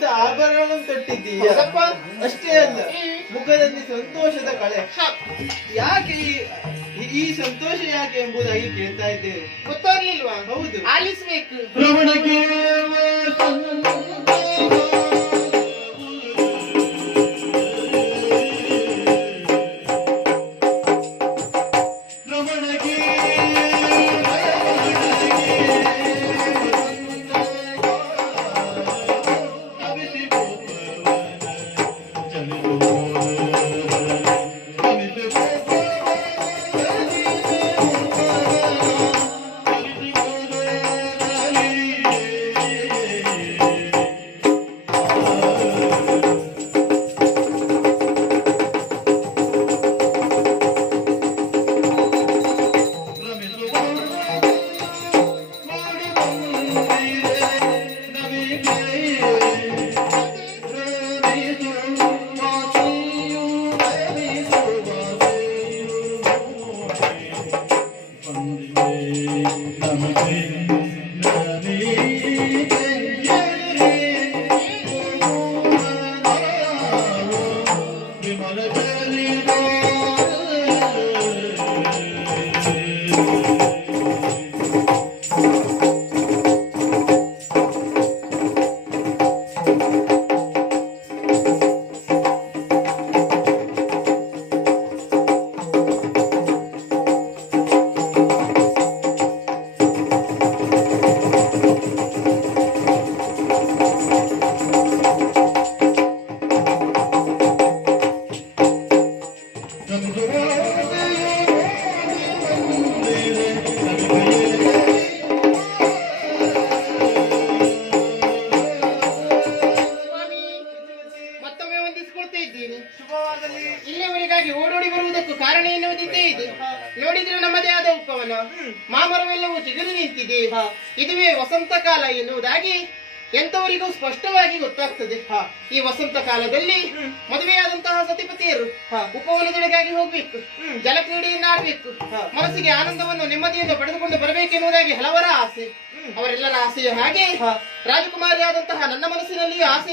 ಹೊಸ ಆಭರಣವನ್ನು ತೊಟ್ಟಿದ್ದೀಯ. ಅಷ್ಟೇ ಅಲ್ಲ, ಮುಖದಲ್ಲಿ ಸಂತೋಷದ ಕಳೆ. ಯಾಕೆ ಈ ಸಂತೋಷ ಯಾಕೆ ಎಂಬುದಾಗಿ ಕೇಳ್ತಾ ಇದ್ದೇವೆ. ಗೊತ್ತಾಗ್ಲಿಲ್ವಾ? ಹೌದು, ಆಲಿಸ್ಬೇಕು. ಇಲ್ಲಿವರೆಗಾಗಿ ಓಡೋಡಿ ಬರುವುದಕ್ಕೂ ಕಾರಣ ಎನ್ನುವುದಿದ್ದೇ ಇದೆ. ನೋಡಿದ್ರೆ ನಮ್ಮದೇ ಆದ ಉಪವನ, ಮಾಮರವೆಲ್ಲವೂ ಚಿಗುರಿ ನಿಂತಿದೆ. ಇದುವೇ ವಸಂತ ಕಾಲ ಎನ್ನುವುದಾಗಿ ಎಂತವರಿಗೂ ಸ್ಪಷ್ಟವಾಗಿ ಗೊತ್ತಾಗ್ತದೆ. ಈ ವಸಂತ ಕಾಲದಲ್ಲಿ ಮದುವೆಯಾದಂತಹ ಸತಿಪತಿಯರು ಉಪವನದೊಳಗಾಗಿ ಹೋಗ್ಬೇಕು, ಜಲಕ್ರೀಡೆಯನ್ನು ಆಡ್ಬೇಕು, ಮನಸ್ಸಿಗೆ ಆನಂದವನ್ನು ನೆಮ್ಮದಿಯನ್ನು ಪಡೆದುಕೊಂಡು ಬರಬೇಕೆನ್ನುವುದಾಗಿ ಹಲವರ ಆಸೆ. ಅವರೆಲ್ಲರ ಆಸೆಯ ಹಾಗೆ ರಾಜಕುಮಾರಿಯಾದಂತಹ ನನ್ನ ಮನಸ್ಸಿನಲ್ಲಿಯೂ ಆಸೆ